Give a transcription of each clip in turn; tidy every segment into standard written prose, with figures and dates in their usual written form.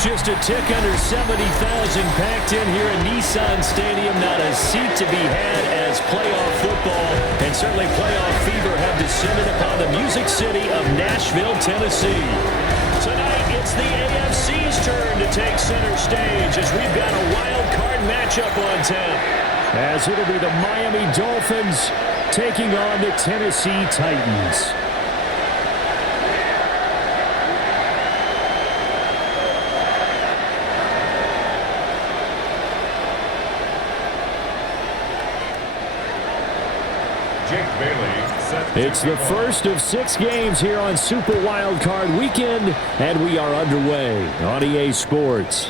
Just a tick under 70,000 packed in here at Nissan Stadium. Not a seat to be had as playoff football and certainly playoff fever have descended upon the Music City of Nashville, Tennessee. Tonight, it's the AFC's turn to take center stage as we've got a wild card matchup on tap. As it'll be the Miami Dolphins taking on the Tennessee Titans. It's the first of 6 games here on Super Wildcard Weekend, and we are underway on EA Sports.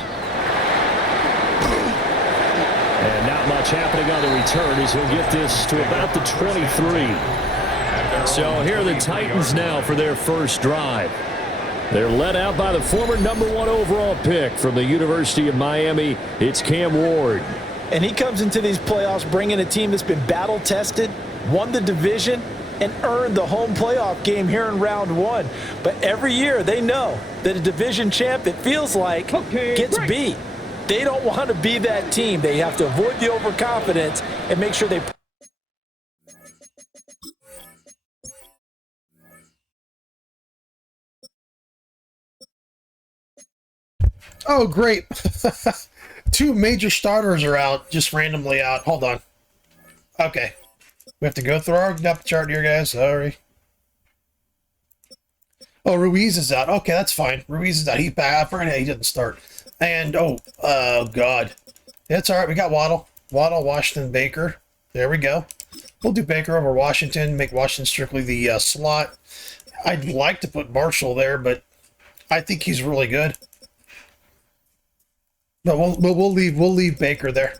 And not much happening on the return as he'll get this to about the 23. So here are the Titans now for their first drive. They're led out by the former #1 overall pick from the University of Miami. It's Cam Ward. And he comes into these playoffs bringing a team that's been battle-tested, won the division, and earned the home playoff game here in round 1. But every year they know that a division champ, it feels like, gets beat. They don't want to be that team. They have to avoid the overconfidence and make sure they... Oh, great. 2 major starters are out, just randomly out. Hold on. Okay. We have to go through our depth chart here, guys. Sorry. Oh, Ruiz is out. Okay, that's fine. Ruiz is out. He didn't start. And, oh, God. It's all right. We got Waddle. Waddle, Washington, Baker. There we go. We'll do Baker over Washington. Make Washington strictly the slot. I'd like to put Marshall there, but I think he's really good. No, we'll leave Baker there.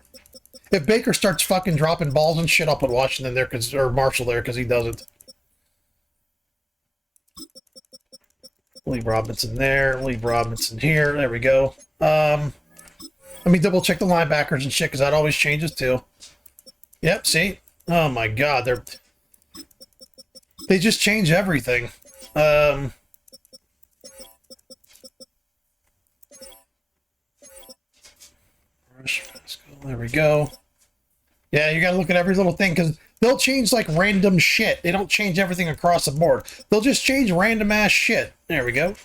If Baker starts fucking dropping balls and shit, I'll put Washington there or Marshall there because he doesn't. Leave Robinson there. Leave Robinson here. There we go. Let me double check the linebackers and shit because that always changes too. Yep. See? Oh my God, they just change everything. There we go. Yeah, you gotta look at every little thing because they'll change like random shit. They don't change everything across the board. They'll just change random ass shit. There we go.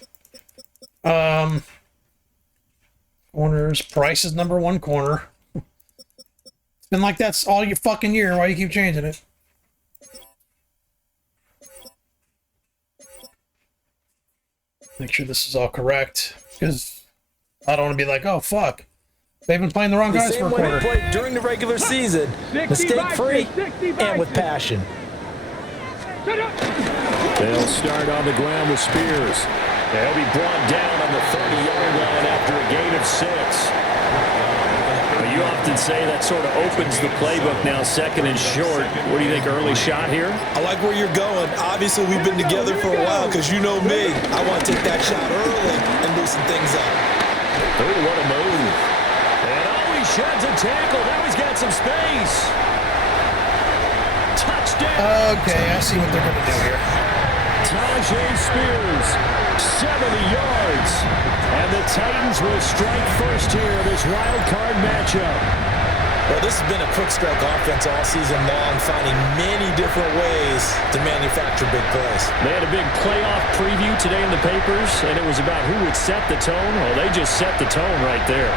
Corners. Price is #1 corner. It's been like that's all your fucking year. Why do you keep changing it? Make sure this is all correct because I don't want to be like, oh fuck. They've been playing the wrong guys for a quarter. Played during the regular season, mistake-free and with passion. They'll start on the ground with Spears. They'll be brought down on the 30-yard line after a gain of 6. But you often say that sort of opens the playbook now, 2nd and short. What do you think, early shot here? I like where you're going. Obviously, we've been together for a while because you know me. I want to take that shot early and loosen things up. Oh, what a move. Sheds a tackle. Now he's got some space. Touchdown. Okay, I see what they're going to do here. Tajay Spears, 70 yards. And the Titans will strike first here in this wild card matchup. Well, this has been a quick strike offense all season long, finding many different ways to manufacture big plays. They had a big playoff preview today in the papers, and it was about who would set the tone. Well, they just set the tone right there.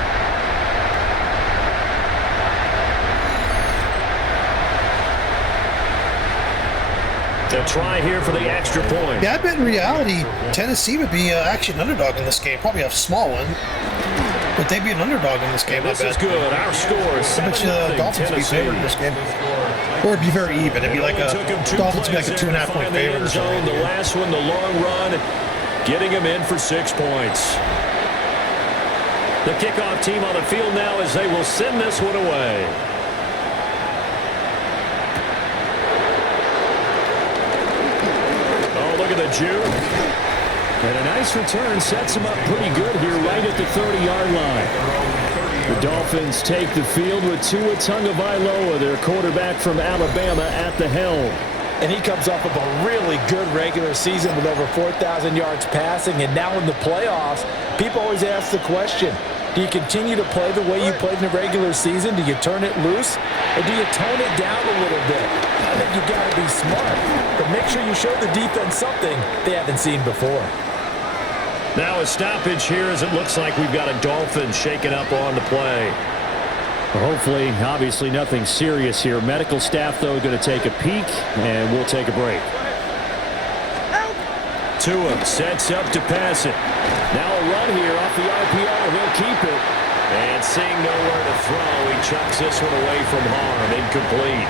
A try here for the extra point. Yeah, I bet in reality, Tennessee would be actually an underdog in this game. Probably a small one. But they'd be an underdog in this game, This is good. Our score is 7-0 I bet the Dolphins would be favored in this game. Or it'd be very even. It'd be like Dolphins would be like a 2.5 point favorite or something. The last one, the long run, getting him in for 6 points. The kickoff team on the field now as they will send this one away. Look at the juke. And a nice return sets him up pretty good here right at the 30-yard line. The Dolphins take the field with Tua Tagovailoa, their quarterback from Alabama, at the helm. And he comes off of a really good regular season with over 4,000 yards passing. And now in the playoffs, people always ask the question, do you continue to play the way you played in the regular season? Do you turn it loose? Or do you tone it down a little bit? I think you've got to be smart. But make sure you show the defense something they haven't seen before. Now a stoppage here as it looks like we've got a Dolphins shaking up on the play. Hopefully, obviously nothing serious here. Medical staff, though, going to take a peek, and we'll take a break. Tua sets up to pass it. Now a run here off the RPO. He'll keep it. And seeing nowhere to throw, he chucks this one away from harm. Incomplete.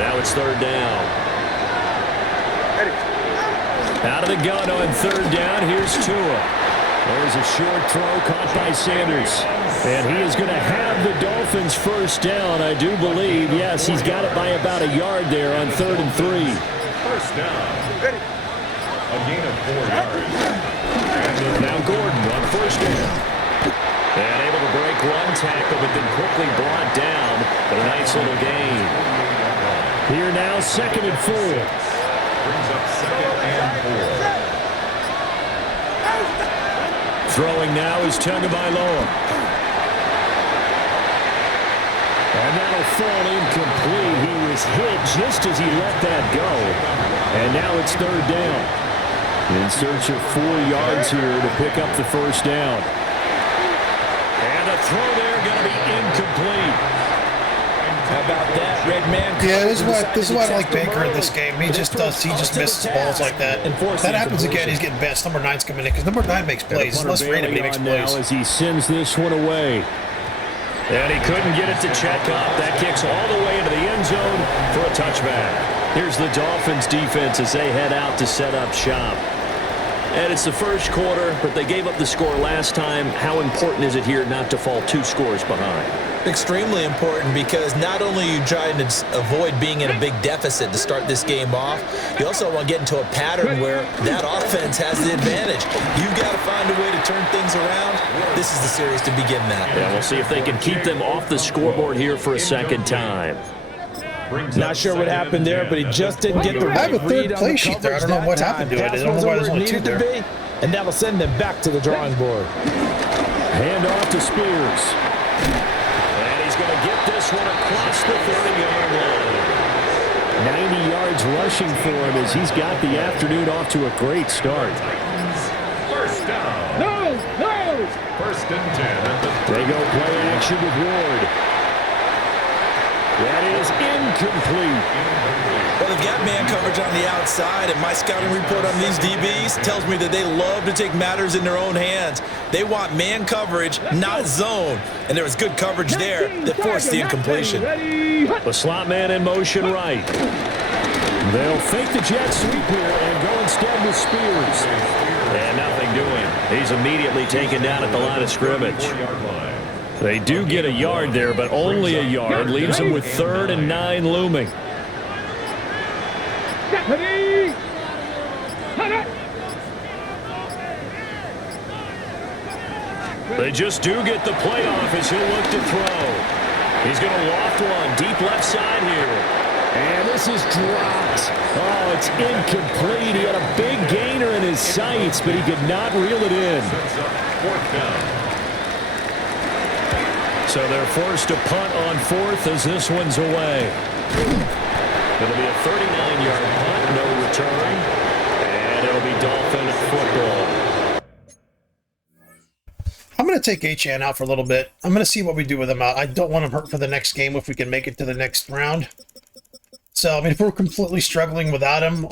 Now it's third down. Out of the gun on third down. Here's Tua. There's a short throw caught by Sanders. And he is going to have the Dolphins first down, I do believe. Yes, he's got it by about a yard there on 3rd and 3. First down. A gain of 4 yards. Now Gordon on first down. And able to break one tackle, but then quickly brought down. But a nice little gain. Here now, 2nd and 4. Brings up 2nd and 4. Throwing now is Tagovailoa. And that'll fall incomplete. He was hit just as he let that go. And now it's third down. In search of 4 yards here to pick up the first down. And the throw there going to be incomplete. How about that, red man? Yeah, this is why I like Baker in this game. He just misses balls like that. That happens again, he's getting best. Number 9's coming in because number 9 makes plays. Let's rate him, he makes plays. As he sends this one away. And he couldn't get it to check up. That kicks all the way into the end zone for a touchback. Here's the Dolphins defense as they head out to set up shop. And it's the first quarter, but they gave up the score last time. How important is it here not to fall 2 scores behind? Extremely important because not only are you trying to avoid being in a big deficit to start this game off, you also want to get into a pattern where that offense has the advantage. You've got to find a way to turn things around. This is the series to begin that. Yeah, we'll see if they can keep them off the scoreboard here for a second time. Not sure what happened there, but he just didn't get the right I have a third read on play the sheet there. I coverage don't know what that happened to time. it. I Pass don't was know why where there's it only 2 needed to there. be, and that'll send them back to the drawing board. Hand off to Spears. And he's going to get this one across the 30-yard line. 90 yards rushing for him as he's got the afternoon off to a great start. First down. No. First and 10. They go play action with Ward. That is incomplete. Well, they've got man coverage on the outside, and my scouting report on these DBs tells me that they love to take matters in their own hands. They want man coverage, not zone. And there was good coverage there that forced the incompletion. The slot man in motion right. They'll fake the jet sweep here and go instead with Spears. And nothing doing. He's immediately taken down at the line of scrimmage. They do get a yard there, but only a yard. Leaves them with 3rd and 9 looming. They just do get the playoff as he'll look to throw. He's going to loft one deep left side here. And this is dropped. Oh, it's incomplete. He had a big gainer in his sights, but he could not reel it in. Fourth down. So they're forced to punt on 4th as this one's away. It'll be a 39-yard punt, no return. And it'll be Dolphin football. I'm going to take H.N. out for a little bit. I'm going to see what we do with him out. I don't want him hurt for the next game if we can make it to the next round. So, I mean, if we're completely struggling without him,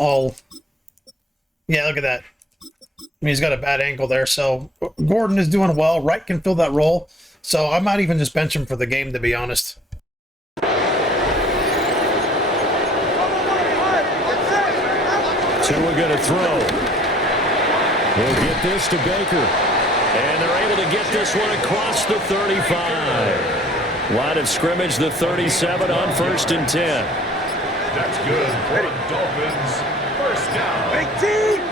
yeah, look at that. I mean, he's got a bad ankle there. So, Gordon is doing well. Wright can fill that role. So, I might even just bench him for the game, to be honest. Tua going to throw. He'll get this to Baker. And they're able to get this one across the 35. Line of scrimmage, the 37 on 1st and 10. That's good for the Dolphins. First down. 18.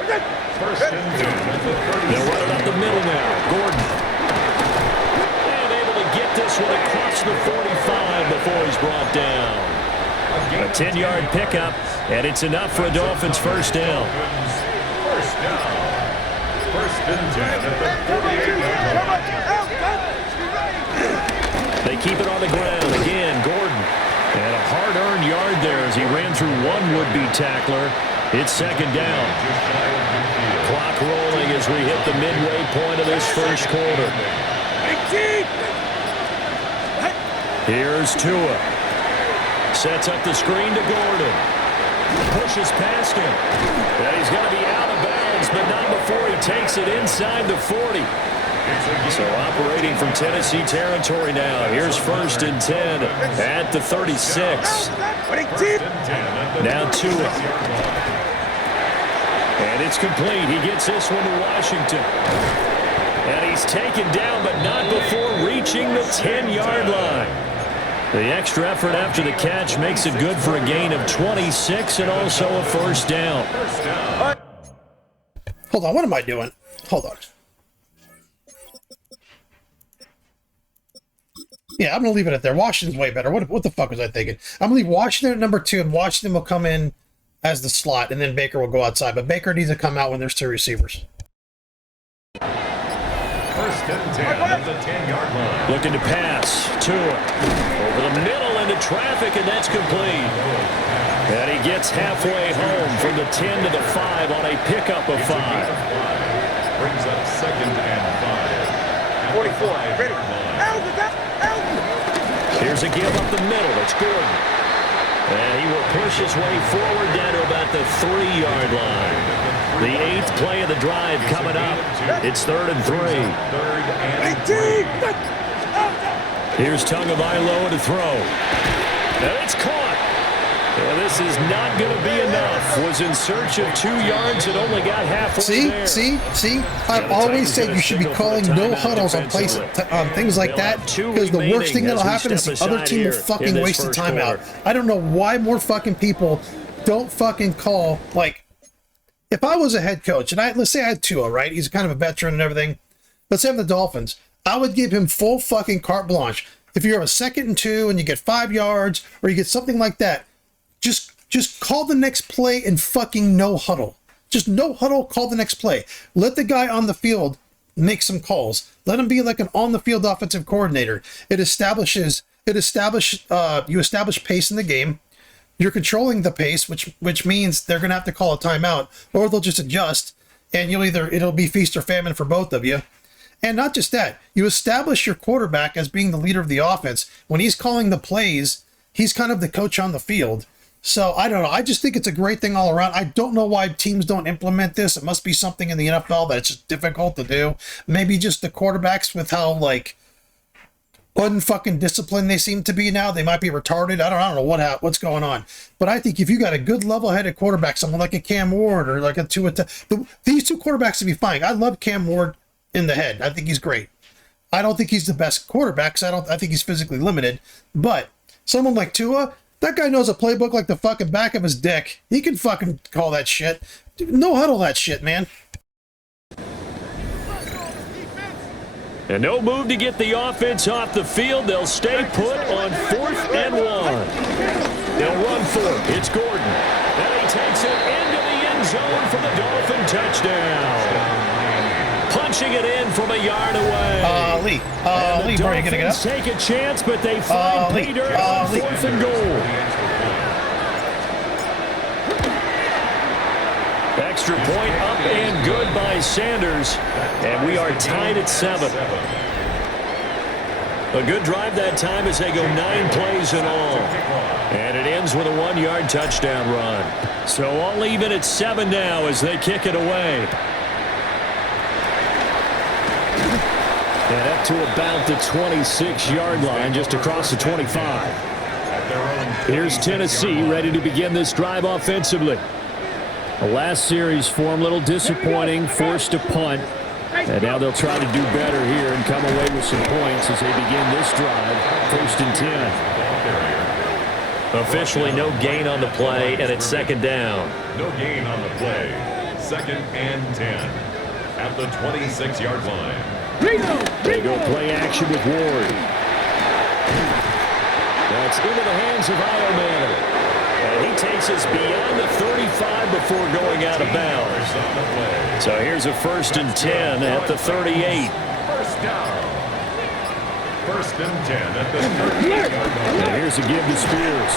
First and 10 at the 37. They'll run it up the middle now. Gordon. And able to get this one across the 45 before he's brought down. A 10-yard pickup, and it's enough for a Dolphins first down. First down. First and 10 at the 48-yard line. They keep it on the ground. Again, Gordon. And a hard-earned yard there as he ran through one would-be tackler. It's second down. Clock rolling as we hit the midway point of this first quarter. Here's Tua. Sets up the screen to Gordon. Pushes past him. And he's going to be out of bounds, but not before he takes it inside the 40. So operating from Tennessee territory now. Here's first and 10 at the 36. Now Tua. And it's complete. He gets this one to Washington. And he's taken down, but not before reaching the 10-yard line. The extra effort after the catch makes it good for a gain of 26 and also a first down. Hold on, what am I doing? Hold on. Yeah, I'm going to leave it at there. Washington's way better. What the fuck was I thinking? I'm going to leave Washington at number 2, and Washington will come in as the slot, and then Baker will go outside. But Baker needs to come out when there's 2 receivers. First and 10 at the 10-yard line. Looking to pass. Tua over the middle into traffic, and that's complete. And he gets halfway home from the 10 to the 5 on a pickup of 5. Brings up second and 5. 44. Ready. Here's a give up the middle. It's Gordon. And he will push his way forward down to about the 3-yard line. The 8th play of the drive coming up. It's 3rd and 3. Here's Tagovailoa to throw. And it's caught. And this is not going to be enough. Was in search of 2 yards and only got halfway there. See? I've always said you should be calling no huddles on things like that, because the worst thing that'll happen is the other team will fucking waste a timeout. I don't know why more fucking people don't fucking call, like, if I was a head coach, and let's say I had Tua, right? He's kind of a veteran and everything. Let's say I'm the Dolphins. I would give him full fucking carte blanche. If you have a 2nd and 2 and you get 5 yards, or you get something like that, just call the next play and fucking no huddle. Just no huddle, call the next play. Let the guy on the field make some calls. Let him be like an on-the-field offensive coordinator. You establish pace in the game. You're controlling the pace, which means they're going to have to call a timeout, or they'll just adjust, and it'll be feast or famine for both of you. And not just that, you establish your quarterback as being the leader of the offense. When he's calling the plays, he's kind of the coach on the field. So, I don't know. I just think it's a great thing all around. I don't know why teams don't implement this. It must be something in the NFL that's just difficult to do. Maybe just the quarterbacks with how, like, unfucking disciplined they seem to be now. They might be retarded. I don't know what's going on. But I think if you got a good level-headed quarterback, someone like a Cam Ward or like a Tua, these 2 quarterbacks would be fine. I love Cam Ward in the head. I think he's great. I don't think he's the best quarterback, because I think he's physically limited. But someone like Tua, that guy knows a playbook like the fucking back of his dick. He can fucking call that shit. No huddle that shit, man. And no move to get the offense off the field. They'll stay put on 4th and 1. They'll run for it. It's Gordon. And he takes it into the end zone for the Dolphin touchdown. Punching it in from a yard away. Lee, where are you going to get up? Take a chance, but they find Peter on 4th and goal. Extra point up and good by Sanders. And we are tied at 7. A good drive that time as they go 9 plays in all. And it ends with a 1-yard touchdown run. So all even at 7 now as they kick it away. And up to about the 26-yard line, just across the 25. Here's Tennessee ready to begin this drive offensively. The last series for them, a little disappointing, forced to punt. And now they'll try to do better here and come away with some points as they begin this drive, 1st and 10. Officially no gain on the play, and it's 2nd down. No gain on the play. 2nd and 10 at the 26-yard line. They go play action with Ward. That's into the hands of Iomanner. He takes us beyond the 35 before going out of bounds. So here's a 1st and 10 at the 38. First down. 1st and 10 at the 38-yard line. And here's a give to Spears.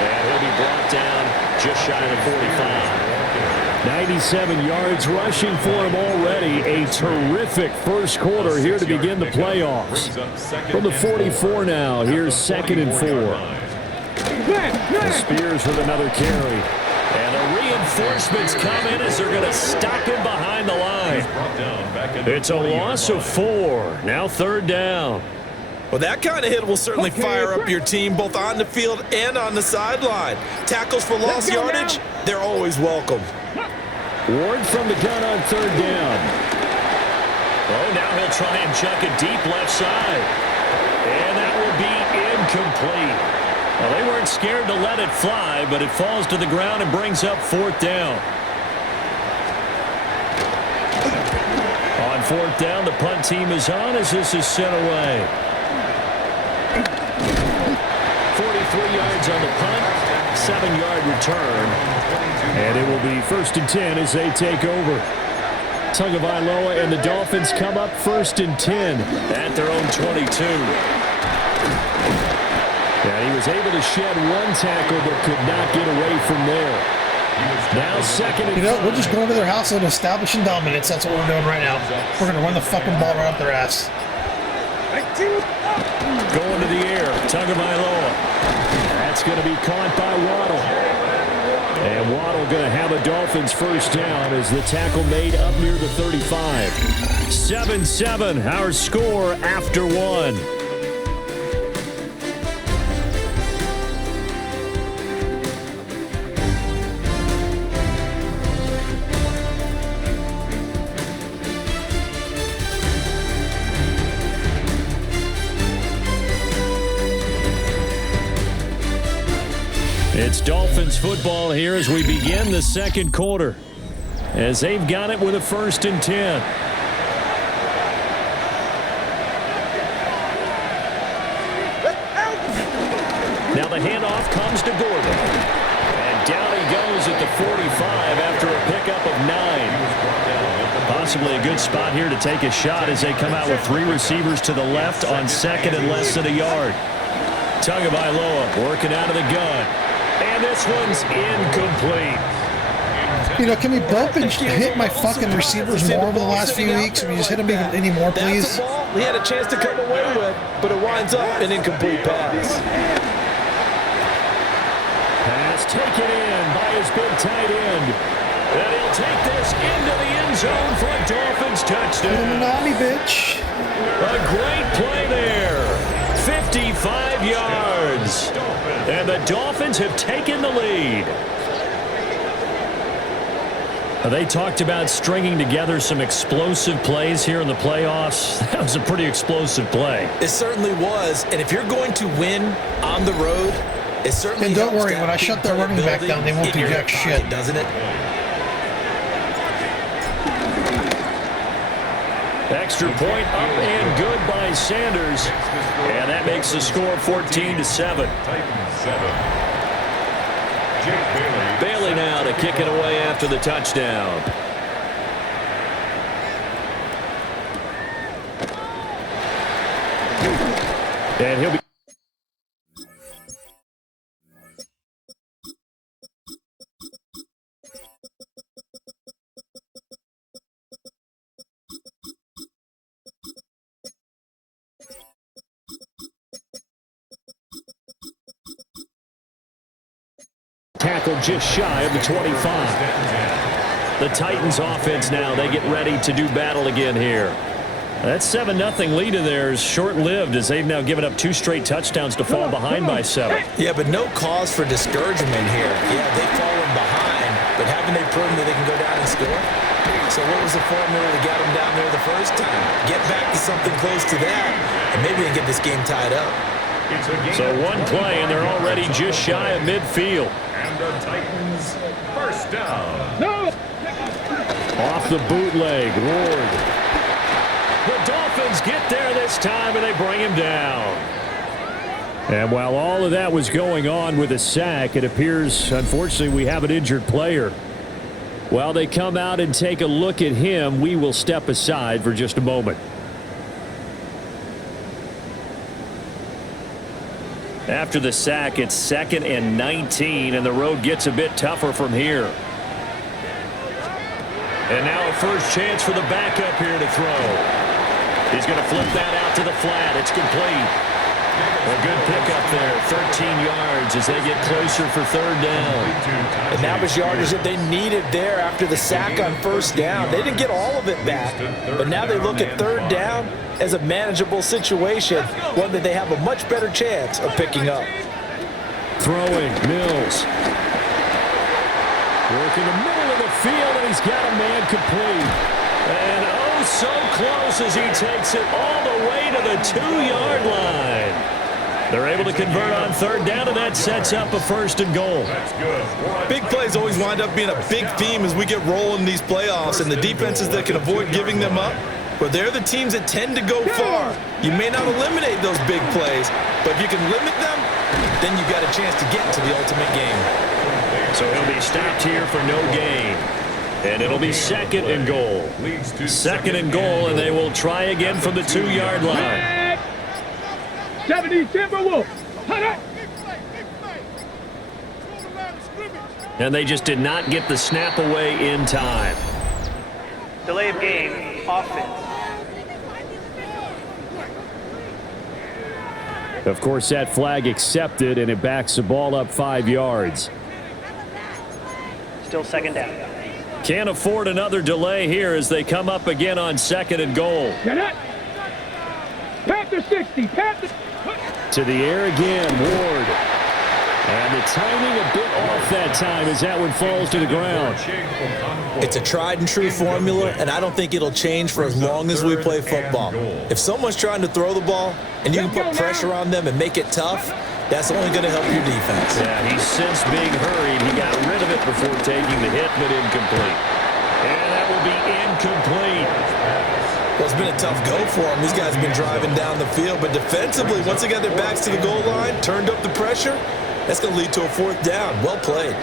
And he'll be brought down just shy of 45. 97 yards rushing for him already. A terrific first quarter here to begin the playoffs. From the 44 now, here's 2nd and 4. Spears with another carry. And the reinforcements come in as they're going to stop him behind the line. It's a loss of 4. Now 3rd down. Well, that kind of hit will certainly fire up your team both on the field and on the sideline. Tackles for lost yardage, they're always welcome. Ward from the gun on 3rd down. Oh, now he'll try and chuck it deep left side. And that will be incomplete. Well, they weren't scared to let it fly, but it falls to the ground and brings up 4th down. On 4th down, the punt team is on as this is sent away. 43 yards on the punt, 7-yard return. And it will be 1st and 10 as they take over. Tagovailoa and the Dolphins come up 1st and 10 at their own 22. And he was able to shed one tackle but could not get away from there. Now 2nd and 5. We're just going to their house and establishing dominance. That's what we're doing right now. We're going to run the fucking ball right up their ass. Going to the air, Tagovailoa. That's going to be caught by Waddle. And Waddle going to have a Dolphins 1st down as the tackle made up near the 35. 7-7, our score after 1. It's Dolphins football here as we begin the 2nd quarter. As they've got it with a 1st and 10. Now the handoff comes to Gordon. And down he goes at the 45 after a pickup of 9. Possibly a good spot here to take a shot as they come out with 3 receivers to the left on 2nd and less than a yard. Tagovailoa working out of the gun. And this one's incomplete. Can we bump and hit my fucking receivers more over the last few weeks? Can we just hit them even any more, please? That's a ball he had a chance to come away with, but it winds up an incomplete pass. Pass taken in by his big tight end. And he'll take this into the end zone for a Dolphins touchdown. Illuminati, bitch. A great play there. 55 yards. And the Dolphins have taken the lead. They talked about stringing together some explosive plays here in the playoffs. That was a pretty explosive play. It certainly was. And if you're going to win on the road, it certainly And don't helps worry, when I shut their running back down, they won't do jack shit. Doesn't it? Extra point up and good by Sanders. And that makes the score 14-7. Bailey now to kick it away after the touchdown. And he'll be tackled just shy of the 25. The Titans offense now, they get ready to do battle again here. That 7-0 lead of theirs short-lived as they've now given up 2 straight touchdowns to fall behind by 7. Yeah, but no cause for discouragement here. Yeah, they've fallen behind, but haven't they proven that they can go down and score? So what was the formula that got them down there the first time? Get back to something close to that, and maybe they get this game tied up. So one play, and they're already just shy of midfield. And the Titans, 1st down. No! Off the bootleg, Ward. The Dolphins get there this time, and they bring him down. And while all of that was going on with a sack, it appears, unfortunately, we have an injured player. While they come out and take a look at him, we will step aside for just a moment. After the sack, it's 2nd and 19, and the road gets a bit tougher from here. And now a first chance for the backup here to throw. He's going to flip that out to the flat. It's complete. A good pickup there, 13 yards as they get closer for 3rd down. And that was yardage that they needed there after the sack on 1st down. They didn't get all of it back, but now they look at 3rd down as a manageable situation, one that they have a much better chance of picking up. Throwing, Mills. Working the middle of the field, and he's got a man complete. And oh, so close as he takes it all the way to the 2-yard line. They're able to convert on 3rd down, and that sets up a 1st and goal. Big plays always wind up being a big theme as we get rolling in these playoffs, and the defenses that can avoid giving them up, but they're the teams that tend to go far. You may not eliminate those big plays, but if you can limit them, then you've got a chance to get to the ultimate game. So he'll be stopped here for no gain. And it'll be 2nd and goal. 2nd and goal, and they will try again from the 2-yard line. 70 Timberwolves. And they just did not get the snap away in time. Delay of game, offense. Of course, that flag accepted, and it backs the ball up 5 yards. Still 2nd down. Can't afford another delay here as they come up again on 2nd and goal. Panther 60. Panther. To the air again, Ward. And the timing a bit off that time as that one falls to the ground. It's a tried and true formula, and I don't think it'll change for as long as we play football. If someone's trying to throw the ball and you can put pressure on them and make it tough, that's only going to help your defense. Yeah, he's since being hurried. He got rid of it before taking the hit, but incomplete. And that will be incomplete. Well, it's been a tough go for them. These guys have been driving down the field, but defensively, once they got their backs to the goal line, turned up the pressure, that's going to lead to a 4th down. Well played.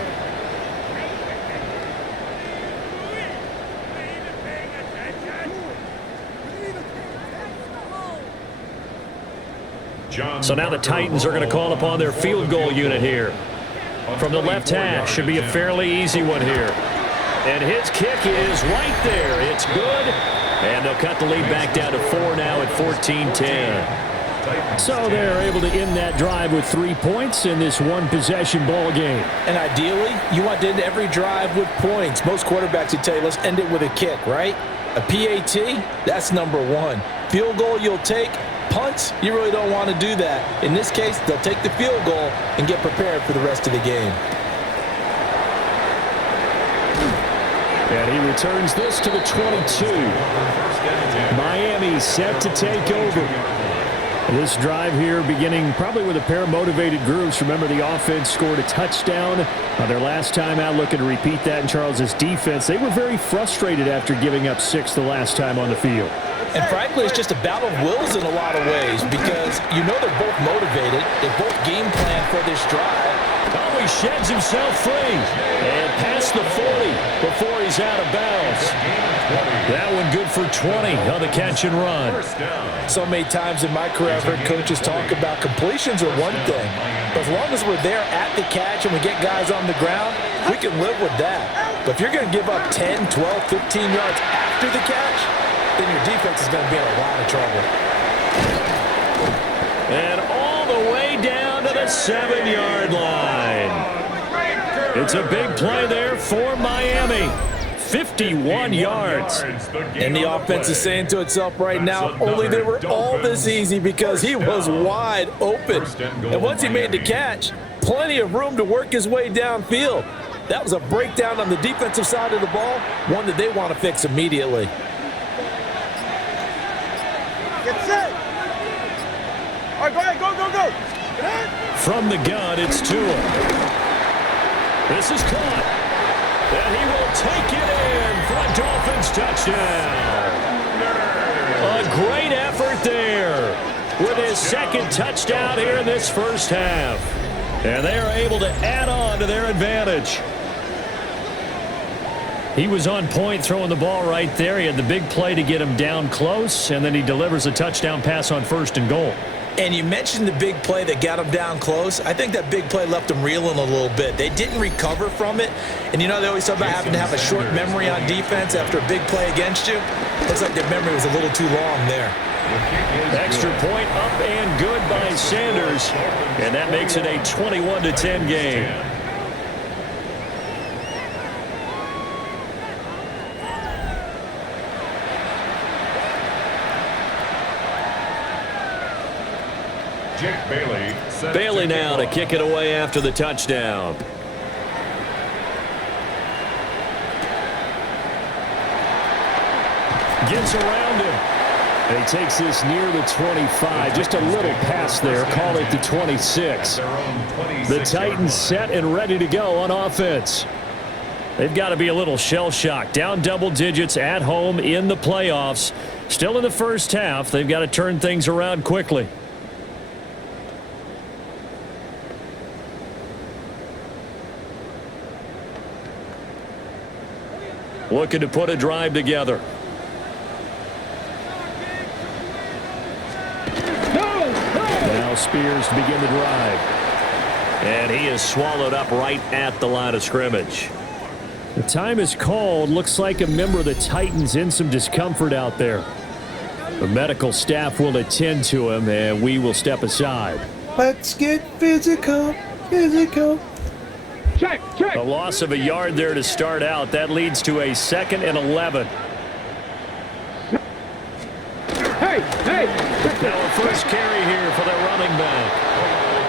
So now the Titans are going to call upon their field goal unit here. From the left hash, should be a fairly easy one here. And his kick is right there. It's good. And they'll cut the lead back down to 4 now at 14-10. So they're able to end that drive with 3 points in this one-possession ball game. And ideally, you want to end every drive with points. Most quarterbacks would tell you, let's end it with a kick, right? A PAT, that's number 1. Field goal you'll take. Punts, you really don't want to do that. In this case, they'll take the field goal and get prepared for the rest of the game. And he returns this to the 22. Miami set to take over. This drive here beginning probably with a pair of motivated groups. Remember, the offense scored a touchdown on their last time out. Looking to repeat that in Charles's defense. They were very frustrated after giving up 6 the last time on the field. And frankly, it's just a battle of wills in a lot of ways because you know they're both motivated. They both game plan for this drive. Oh, he sheds himself free and past the 40 before he's out of bounds. That one good for 20 on the catch and run. So many times in my career, I've heard coaches talk about completions are one thing. But as long as we're there at the catch and we get guys on the ground, we can live with that. But if you're going to give up 10, 12, 15 yards after the catch, then your defense is going to be in a lot of trouble. And all the way down to the 7-yard line. It's a big play there for Miami. 51 yards. And the offense is saying to itself right now, only they were all this easy because he was wide open. And once he made the catch, plenty of room to work his way downfield. That was a breakdown on the defensive side of the ball, one that they want to fix immediately. Get set. All right, go ahead, go, go, go. From the gun, it's Tua. This is caught. And he will take it in for a Dolphins touchdown. A great effort there. with his second touchdown here in this first half. And they are able to add on to their advantage. He was on point throwing the ball right there. He had the big play to get him down close, and then he delivers a touchdown pass on 1st and goal. And you mentioned the big play that got him down close. I think that big play left him reeling a little bit. They didn't recover from it. And, you know, they always talk about having to have a short memory on defense after a big play against you. Looks like their memory was a little too long there. Extra point up and good by Sanders. And that makes it a 21-10 game. Bailey now to kick it away after the touchdown. Gets around him. And he takes this near the 25. Just a little pass there. Call it the 26. The Titans set and ready to go on offense. They've got to be a little shell-shocked. Down double digits at home in the playoffs. Still in the first half. They've got to turn things around quickly. Looking to put a drive together. Now Spears to begin the drive. And he is swallowed up right at the line of scrimmage. The time is called. Looks like a member of the Titans in some discomfort out there. The medical staff will attend to him, and we will step aside. Let's get physical, physical. Check. A loss of a yard there to start out. That leads to a 2nd and 11. Hey. Now a first carry here for the running back.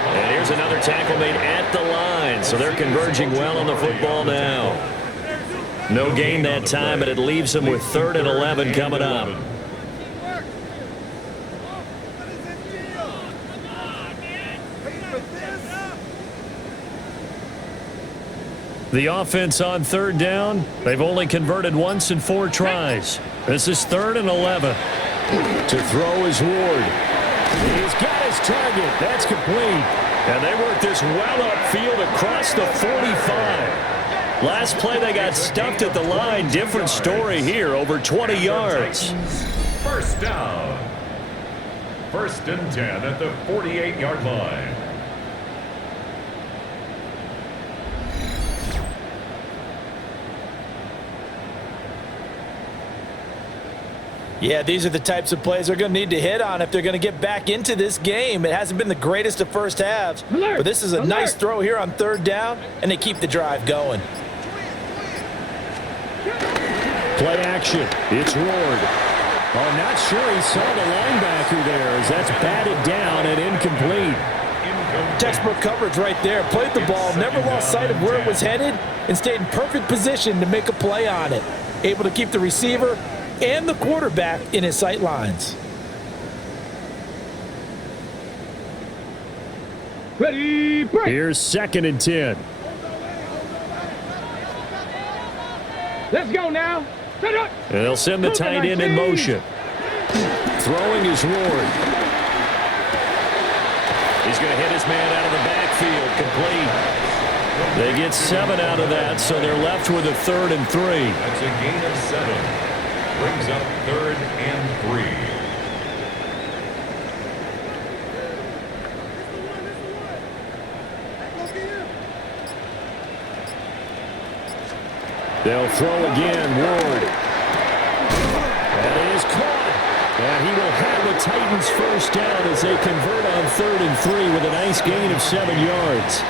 And here's another tackle made at the line. So they're converging well on the football now. No gain that time, but it leaves them with 3rd and 11 coming up. The offense on 3rd down. They've only converted once in 4 tries. This is 3rd and 11. To throw is Ward. He's got his target. That's complete. And they work this well upfield across the 45. Last play they got stuffed at the line. Different story here. Over 20 yards. First down. 1st and 10 at the 48-yard line. Yeah, these are the types of plays they're going to need to hit on if they're going to get back into this game. It hasn't been the greatest of first halves, but this is a nice throw here on 3rd down, and they keep the drive going. Play action. It's Ward. I'm not sure he saw the linebacker there as that's batted down and incomplete. Textbook coverage right there. Played the ball, never lost sight of where it was headed, and stayed in perfect position to make a play on it. Able to keep the receiver and the quarterback in his sight lines. Ready, break. Here's 2nd and 10. Let's go now. And they'll send the tight end in motion. Throwing is Ward. He's going to hit his man out of the backfield. Complete. They get 7 out of that, so they're left with a 3rd and 3. That's a gain of 7. Brings up 3rd and 3. They'll throw again. Ward. That is caught. And he will have the Titans first down as they convert on 3rd and 3 with a nice gain of 7 yards.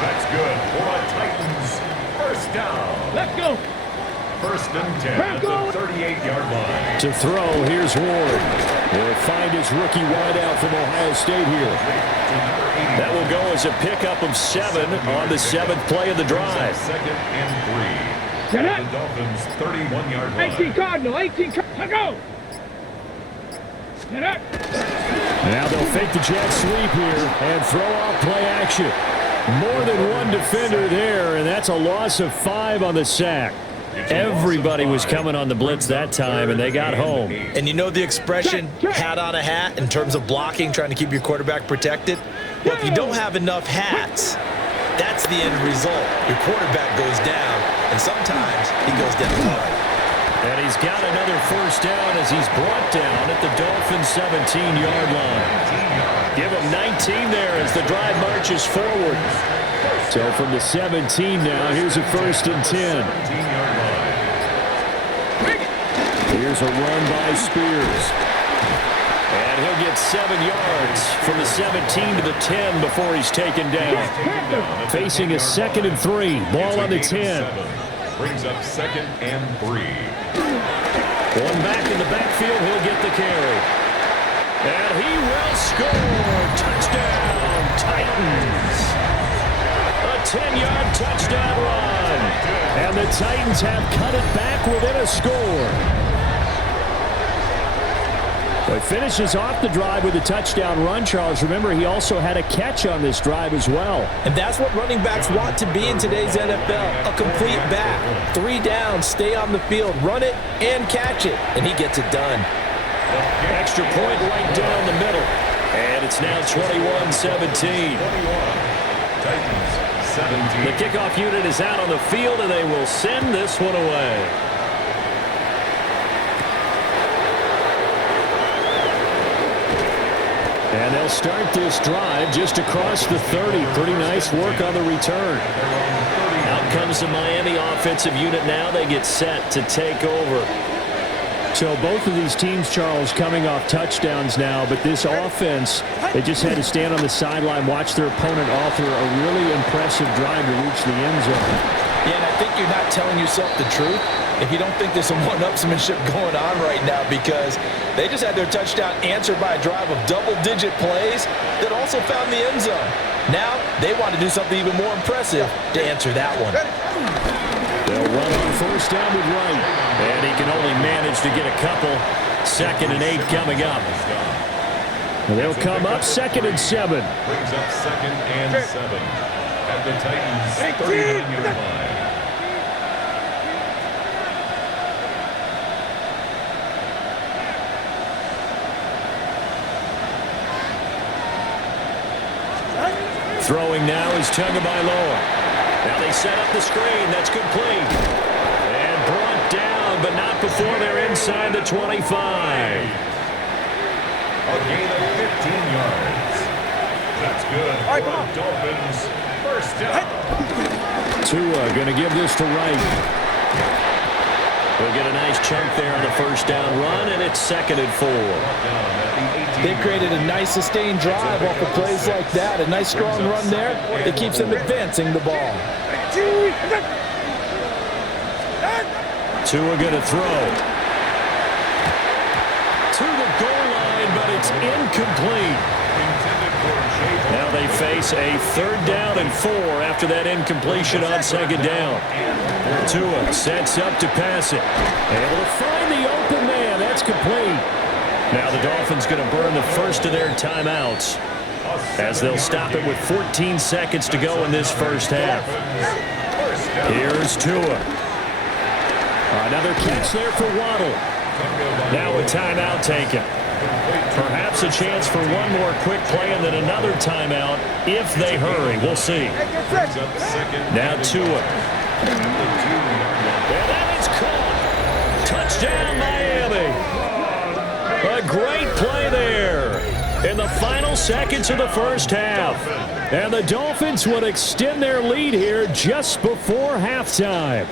That's good for a Titans first down. Let's go. 1st and 10 at the 38-yard line. To throw, here's Ward. He'll find his rookie wideout from Ohio State here. That will go as a pickup of 7 on the 7th play of the drive. 2nd and 3. At the Dolphins' 31-yard line. 18 Cardinal, 18 Cardinal, go! Get up! Now they'll fake the jet sweep here and throw off play action. More than one defender there, and that's a loss of 5 on the sack. Everybody was coming on the blitz that time, and they got home. And you know the expression, hat on a hat, in terms of blocking, trying to keep your quarterback protected? Well, if you don't have enough hats, that's the end result. Your quarterback goes down, and sometimes he goes down hard. And he's got another first down as he's brought down at the Dolphins' 17-yard line. Give him 19 there as the drive marches forward. So from the 17 now, here's a 1st and 10. Here's a run by Spears. And he'll get 7 yards from the 17 to the 10 before he's taken down. Facing a 2nd and 3. Ball on the 10. Brings up 2nd and 3. One back in the backfield, he'll get the carry. And he will score. Touchdown, Titans. A 10-yard touchdown run. And the Titans have cut it back within a score. Well, he finishes off the drive with a touchdown run, Charles. Remember, he also had a catch on this drive as well. And that's what running backs want to be in today's NFL, a complete back. 3 downs, stay on the field, run it, and catch it. And he gets it done. Extra point right down the middle. And it's now 21-17. Titans 17. The kickoff unit is out on the field, and they will send this one away. And they'll start this drive just across the 30. Pretty nice work on the return. Out comes the Miami offensive unit now. They get set to take over. So both of these teams, Charles, coming off touchdowns now, but this offense, they just had to stand on the sideline, watch their opponent author a really impressive drive to reach the end zone. Yeah, and I think you're not telling yourself the truth if you don't think there's some one-upsmanship going on right now, because they just had their touchdown answered by a drive of double-digit plays that also found the end zone. Now they want to do something even more impressive to answer that one. They'll run on first down with Wright. And he can only manage to get a couple. 2nd and 8 coming up. And they'll come up 2nd and 7. Brings up 2nd and 7 at the Titans 39-yard line. Throwing now is Tagovailoa. Now they set up the screen. That's complete. And brought down, but not before they're inside the 25. A gain of 15 yards. That's good for the Dolphins. First down. Tua going to give this to Wright. We'll get a nice chunk there on the first down run, and it's 2nd and 4. They've created a nice sustained drive off of plays like that. A nice strong run there that keeps them advancing the ball. Tua going to throw. To the goal line, but it's incomplete. Now they face a 3rd down and 4 after that incompletion on 2nd down. Tua sets up to pass it. Able to find the open man. That's complete. Now the Dolphins going to burn the first of their timeouts as they'll stop it with 14 seconds to go in this first half. Here's Tua. Another catch there for Waddle. Now a timeout taken. Perhaps a chance for one more quick play and then another timeout if they hurry. We'll see. Now Tua. And that is caught. Touchdown, Miami. A great play there in the final seconds of the first half. And the Dolphins would extend their lead here just before halftime.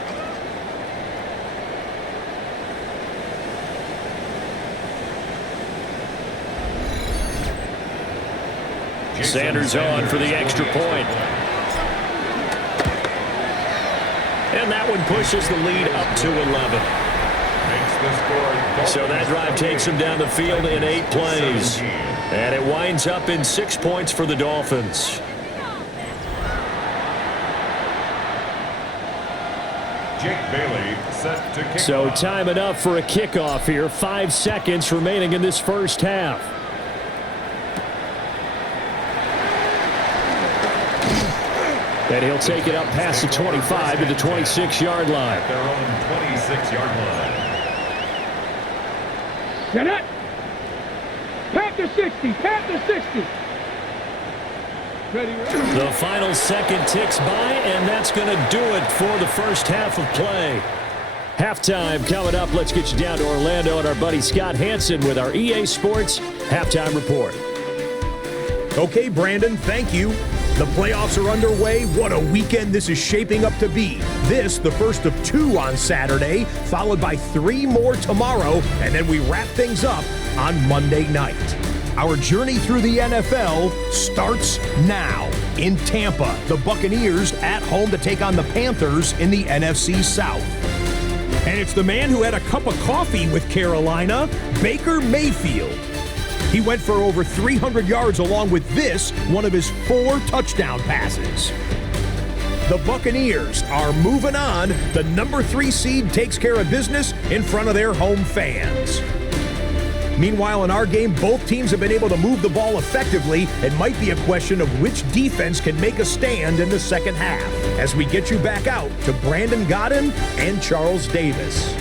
Sanders on for the extra point. And that one pushes the lead up to 11. So that drive takes them down the field in 8 plays. And it winds up in 6 points for the Dolphins. Jake Bailey set to kick So off. time enough for a kickoff here. 5 seconds remaining in this first half. And he'll take it up past the 25 to the 26-yard line. At their own 26-yard line. Get it. Panther 60. Panther 60. Ready. The final second ticks by, and that's going to do it for the first half of play. Halftime coming up. Let's get you down to Orlando and our buddy Scott Hansen with our EA Sports Halftime Report. Okay, Brandon, thank you. The playoffs are underway. What a weekend this is shaping up to be. This, the first of 2 on Saturday, followed by 3 more tomorrow, and then we wrap things up on Monday night. Our journey through the NFL starts now. In Tampa, the Buccaneers at home to take on the Panthers in the NFC South. And it's the man who had a cup of coffee with Carolina, Baker Mayfield. He went for over 300 yards along with this, one of his 4 touchdown passes. The Buccaneers are moving on. The number 3 seed takes care of business in front of their home fans. Meanwhile, in our game, both teams have been able to move the ball effectively. It might be a question of which defense can make a stand in the second half. As we get you back out to Brandon Godden and Charles Davis.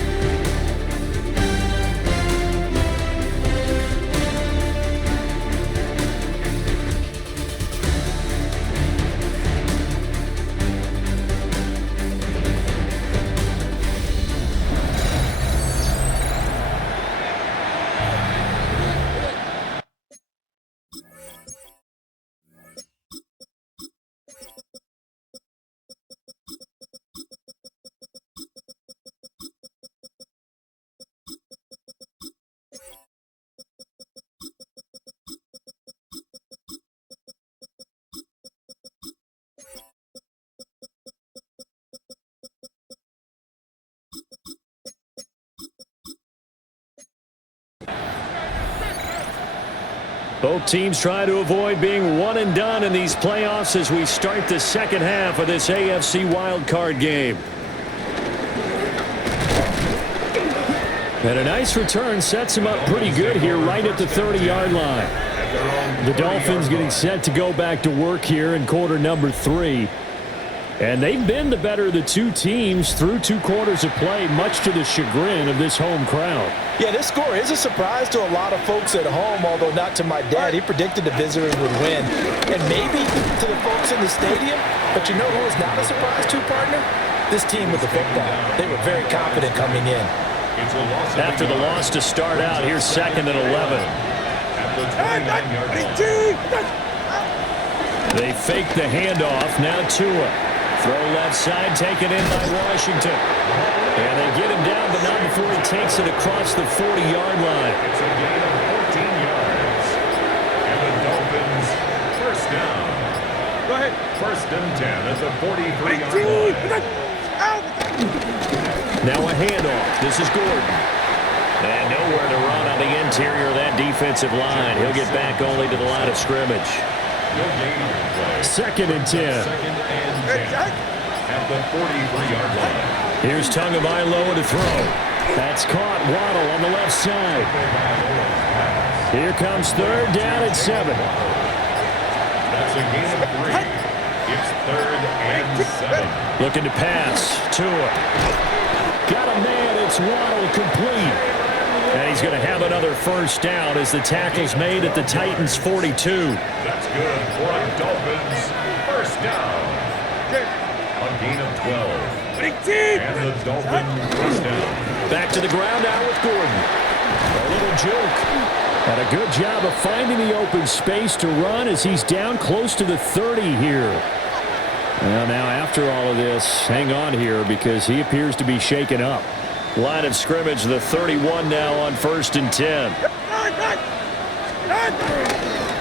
Both teams try to avoid being one and done in these playoffs as we start the second half of this AFC wildcard game. And a nice return sets him up pretty good here right at the 30-yard line. The Dolphins getting set to go back to work here in quarter number 3. And they've been the better of the 2 teams through 2 quarters of play, much to the chagrin of this home crowd. Yeah, this score is a surprise to a lot of folks at home, although not to my dad. He predicted the visitors would win. And maybe to the folks in the stadium. But you know who is not a surprise to, partner? This team with the football. They were very confident coming in. After the loss to start out, here's 2nd and 11. They fake the handoff. Now Tua. Throw left side, taken in by Washington. And they get him down, but not before he takes it across the 40-yard line. It's a gain of 14 yards. And the Dolphins, first down. Go ahead. 1st and 10 at the 43-yard line. Now a handoff. This is Gordon. And nowhere to run on the interior of that defensive line. He'll get back only to the line of scrimmage. No gain on the play. 2nd and 10. 2nd and 10 at the 43-yard line. Here's Tagovailoa to throw. That's caught. Waddle on the left side. Here comes 3rd down and 7. That's a gain of 3. It's 3rd and 7. Looking to pass. Tua. Got a man. It's Waddle complete. And he's going to have another first down as the tackle's made at the Titans' 42. That's good for a Dolphins first down. A gain of 12. And the Dolphins first down. Back to the ground now with Gordon. A little joke. And a good job of finding the open space to run as he's down close to the 30 here. Well, now after all of this, hang on here because he appears to be shaken up. Line of scrimmage, the 31 now on 1st and 10.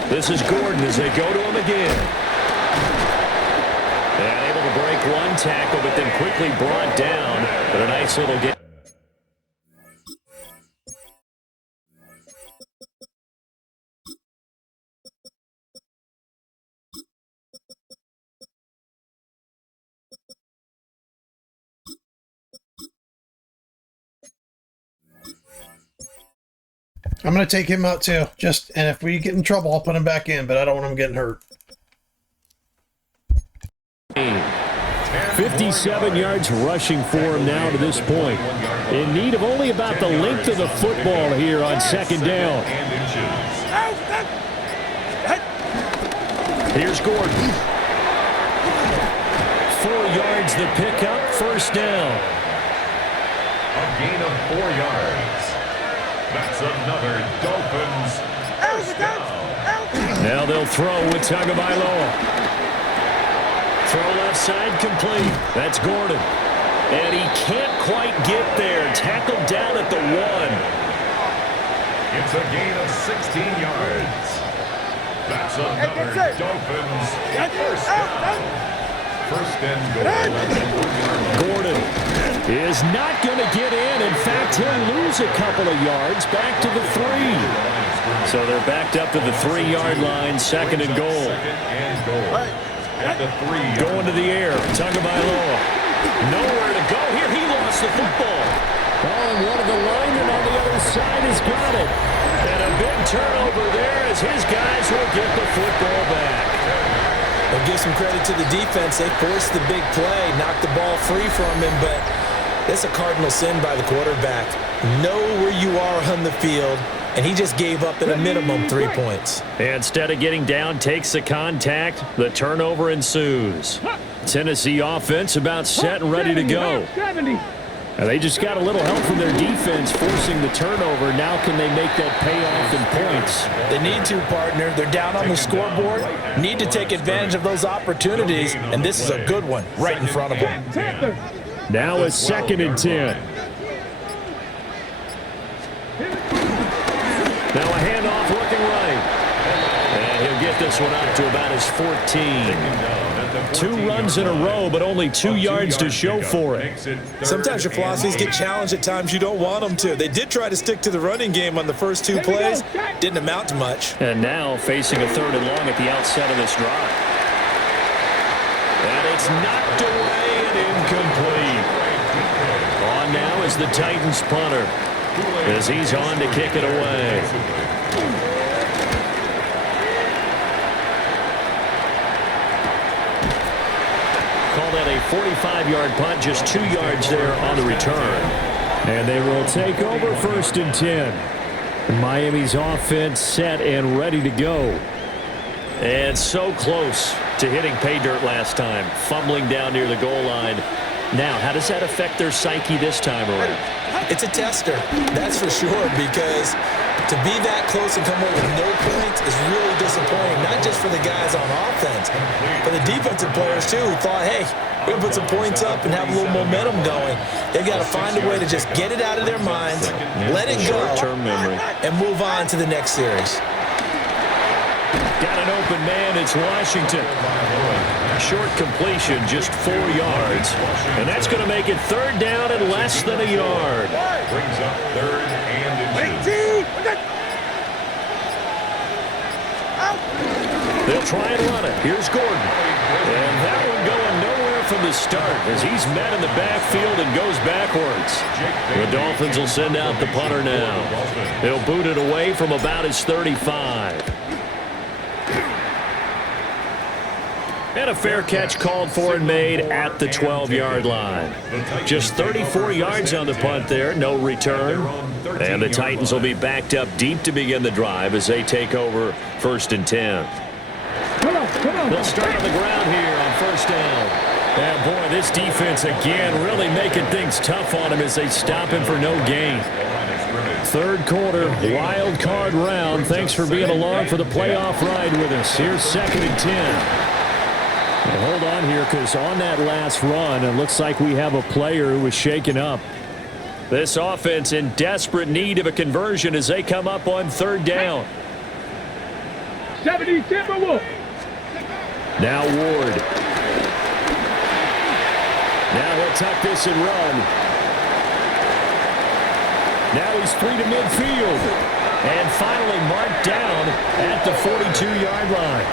This is Gordon as they go to him again. And able to break one tackle, but then quickly brought down. But a nice little game. I'm going to take him out too. And if we get in trouble, I'll put him back in, but I don't want him getting hurt. 57 yards rushing for him now to this point. In need of only about the length of the football here on second down. Here's Gordon. 4 yards the pickup, first down. A gain of 4 yards. That's another Dolphins first down. Now they'll throw with Tagovailoa. Throw left side complete. That's Gordon. And he can't quite get there. Tackled down at the 1. It's a gain of 16 yards. That's another Dolphins first down. First and goal. Gordon is not going to get in. In fact, he'll lose a couple of yards back to the 3. So they're backed up to the 3-yard line, second and goal. At the 3. Going to the air, Tagovailoa. Nowhere to go here. He lost the football. Oh, and one of the linemen on the other side has got it. And a big turnover there as his guys will get the football back. Well, give some credit to the defense. They forced the big play, knocked the ball free from him, but it's a cardinal sin by the quarterback. Know where you are on the field, and he just gave up at a minimum 3 points. Instead of getting down, takes the contact. The turnover ensues. Tennessee offense about set and ready to go. And they just got a little help from their defense forcing the turnover. Now can they make that pay off in points? They need to, partner. They're down on the scoreboard. Need to take advantage of those opportunities, and this is a good one right in front of them. Now it's second and 10. Now a handoff looking right. And he'll get this one up to about his 14. 2 runs in a row, but only 2 yards to show for it. Sometimes your philosophies get challenged at times you don't want them to. They did try to stick to the running game on the first 2 plays. Didn't amount to much. And now facing a 3rd and long at the outset of this drive. And it's knocked away and incomplete. On now is the Titans punter as he's on to kick it away. Call that a 45-yard punt, just 2 yards there on the return. And they will take over first and 10. Miami's offense set and ready to go. And so close to hitting pay dirt last time, fumbling down near the goal line. Now, how does that affect their psyche this time around? It's a tester, that's for sure, because to be that close and come away with no points is really disappointing, not just for the guys on offense, but the defensive players, too, who thought, hey, we're going to put some points up and have a little momentum going. They've got to find a way to just get it out of their minds, let it go, and move on to the next series. Got an open man, it's Washington. Short completion, just 4 yards. And that's going to make it 3rd down and less than a yard. Brings up 3rd and inches. They'll try and run it. Here's Gordon. And that one going nowhere from the start as he's met in the backfield and goes backwards. The Dolphins will send out the punter now. He'll boot it away from about his 35. And a fair catch called for and made at the 12-yard line. Just 34 yards on the punt there, no return. And the Titans will be backed up deep to begin the drive as they take over first and 10. They'll start on the ground here on first down. And boy, this defense again really making things tough on him as they stop him for no gain. 3rd quarter, wild card round. Thanks for being along for the playoff ride with us. Here's 2nd and 10. Well, hold on here, because on that last run, it looks like we have a player who was shaken up. This offense in desperate need of a conversion as they come up on 3rd down. 70 Timberwolves. Now Ward. Now he'll tuck this and run. Now he's free to midfield. And finally marked down at the 42-yard line.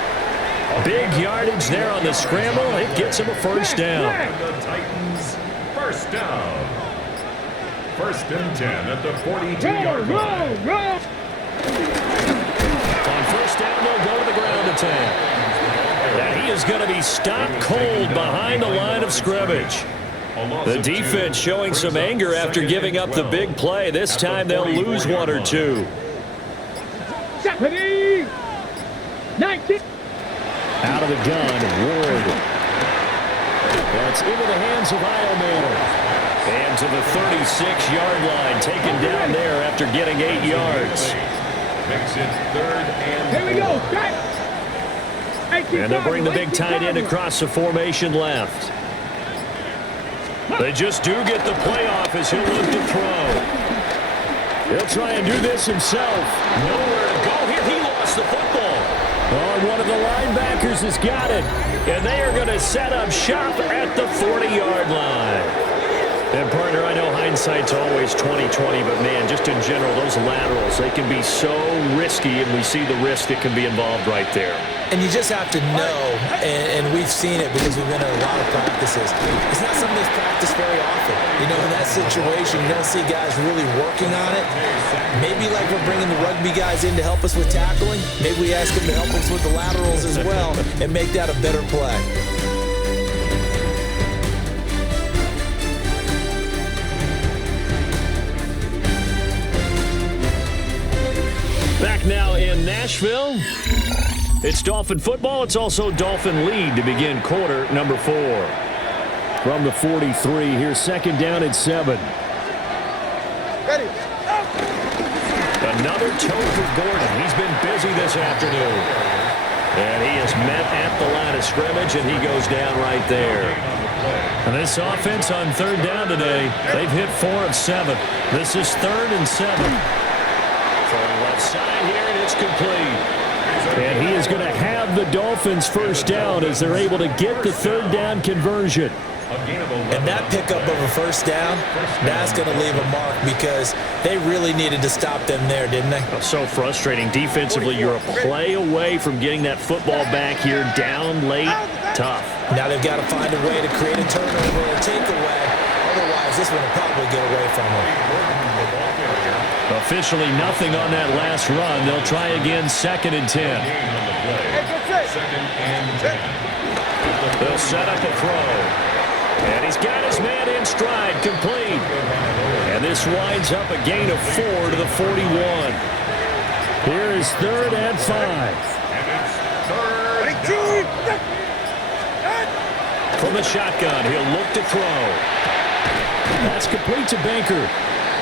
Big yardage there on the scramble. It gets him a first down. The Titans first down. 1st and 10 at the 42-yard line. On first down, they'll go to the ground attack. And he is going to be stopped cold behind the line of scrimmage. The defense showing some anger after giving up the big play. This time they'll lose one or two. 19. Out of the gun, Ward. That's into the hands of Iomanner. And to the 36-yard line, taken down there after getting 8 yards. Makes it 3rd and 4. Here we go. And they'll bring the big tight end across the formation left. They just do get the play off as he'll look to throw. He'll try and do this himself. Nowhere to go here. He lost the football. Oh, one of the linebackers has got it. And they are going to set up shop at the 40-yard line. And, partner, I know hindsight's always 20/20, but, man, just in general, those laterals, they can be so risky, and we see the risk that can be involved right there. And you just have to know, and we've seen it because we've been in a lot of practices. It's not something that's practiced very often. You know, in that situation, you don't see guys really working on it. Maybe like we're bringing the rugby guys in to help us with tackling. Maybe we ask them to help us with the laterals as well and make that a better play. Back now in Nashville. It's Dolphin football. It's also Dolphin lead to begin quarter number 4. From the 43, here's second down at 7. Ready. Another toe for Gordon. He's been busy this afternoon. And he is met at the line of scrimmage, and he goes down right there. And this offense on third down today, they've hit 4 of 7. This is 3rd and 7. From left side here, and it's complete. And he is going to have the Dolphins first down as they're able to get the third down conversion. And that pickup of a first down, that's going to leave a mark because they really needed to stop them there, didn't they? So frustrating. Defensively, you're a play away from getting that football back here down late. Tough. Now they've got to find a way to create a turnover or takeaway. Otherwise, this one will probably get away from them. Officially nothing on that last run. They'll try again, 2nd and 10. They'll set up a throw. And he's got his man in stride, complete. And this winds up a gain of 4 to the 41. Here is 3rd and 5. From the shotgun, he'll look to throw. That's complete to Baker.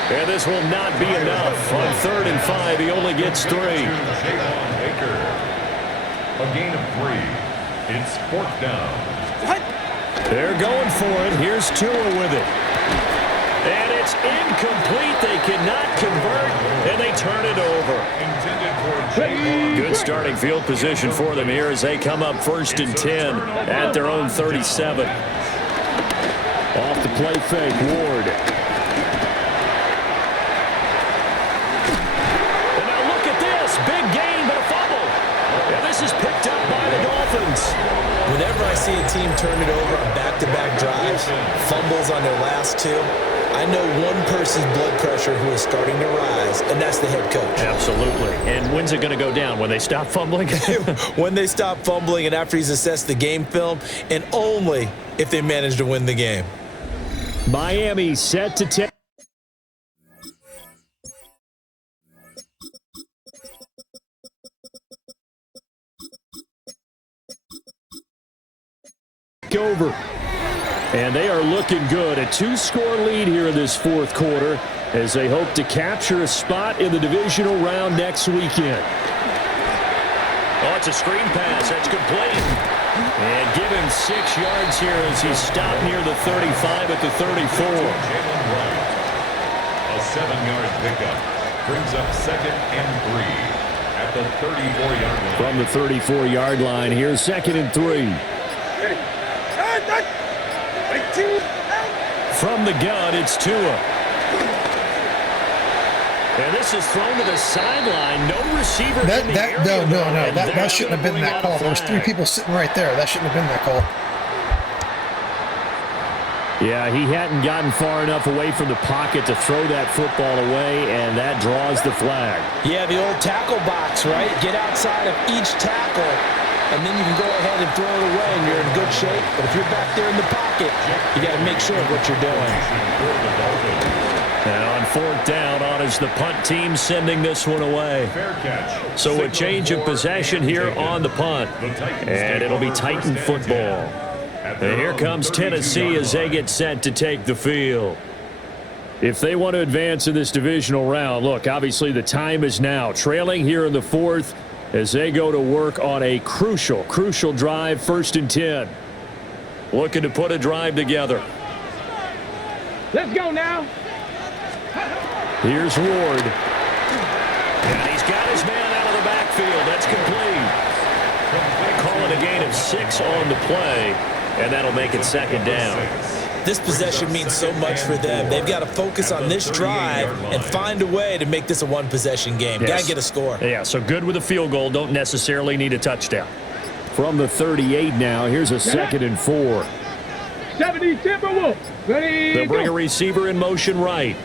And this will not be enough. On 3rd and 5, he only gets 3. A gain of 3. It's 4th down. They're going for it. Here's Tua with it. And it's incomplete. They cannot convert, and they turn it over. Good starting field position for them here as they come up 1st and 10 at their own 37. Off the play fake, Ward. And now look at this. Big gain, but a fumble. And this is picked up by the Dolphins. Whenever I see a team turn it over on back-to-back drives, fumbles on their last 2, I know one person's blood pressure who is starting to rise, and that's the head coach. Absolutely. And when's it going to go down? When they stop fumbling? When they stop fumbling and after he's assessed the game film, and only if they manage to win the game. Miami set to take over. And they are looking good. A 2-score lead here in this 4th quarter as they hope to capture a spot in the divisional round next weekend. Oh, it's a screen pass. That's complete. And give him 6 yards here as he's stopped near the 35 at the 34. A 7-yard pickup brings up 2nd and 3 at the 34-yard line. From the 34-yard line, here's 2nd and 3. From the gun, it's Tua. And this is thrown to the sideline. No receiver in the area. No. That shouldn't have been that call. There was 3 people sitting right there. That shouldn't have been that call. Yeah, he hadn't gotten far enough away from the pocket to throw that football away, and that draws the flag. Yeah, the old tackle box, right? Get outside of each tackle and then you can go ahead and throw it away, and you're in good shape. But if you're back there in the pocket, you got to make sure of what you're doing. Now on 4th down, on is the punt team sending this one away. So a change of possession here on the punt, and it'll be Titan football. And here comes Tennessee as they get set to take the field. If they want to advance in this divisional round, look, obviously the time is now. Trailing here in the 4th as they go to work on a crucial drive, 1st and 10. Looking to put a drive together. Let's go now. Here's Ward. And he's got his man out of the backfield. That's complete. Call it a gain of 6 on the play, and that'll make it 2nd down. This possession means so much for them. They've got to focus on this drive and find a way to make this a one-possession game. Yes. Got to get a score. Yeah, so good with a field goal. Don't necessarily need a touchdown. From the 38 now, here's a 2nd and 4. 70 Timberwolves. Ready, They'll bring go. a receiver in motion right.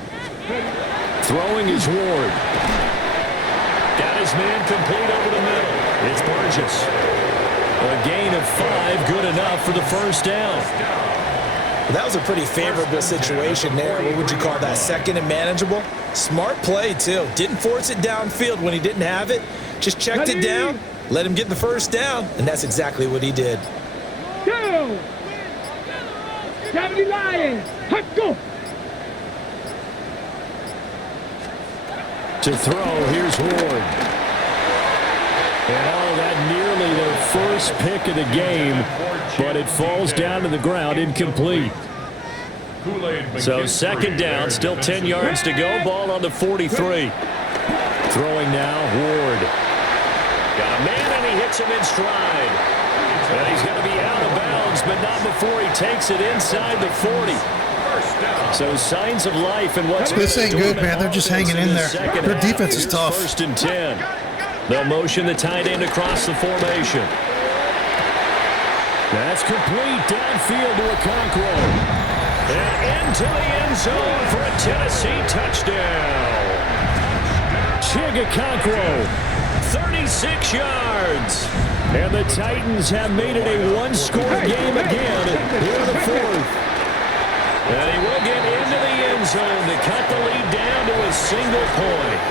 Throwing is Ward. Got his man complete over the middle. It's Burgess. A gain of 5, good enough for the 1st down. That was a pretty favorable situation there. What would you call that? 2nd and manageable? Smart play, too. Didn't force it downfield when he didn't have it. Just checked it down, let him get the 1st down, and that's exactly what he did. Go. 70 Lions. Let's go. To throw, here's Ward. And that nearly their first pick of the game, but it falls down to the ground, incomplete. So 2nd down, still 10 yards to go, ball on the 43. Throwing now, Ward. Got a man, and he hits him in stride. And he's going to be out of bounds, but not before he takes it inside the 40. So signs of life in what's This ain't good, man. They're just hanging in there. Their defense is tough. 1st and 10. They'll motion the tight end across the formation. That's complete downfield to Okonkwo. And into the end zone for a Tennessee touchdown. Okonkwo, 36 yards. And the Titans have made it a one-score game again here in the 4th. And he will get into the end zone to cut the lead down to a single point.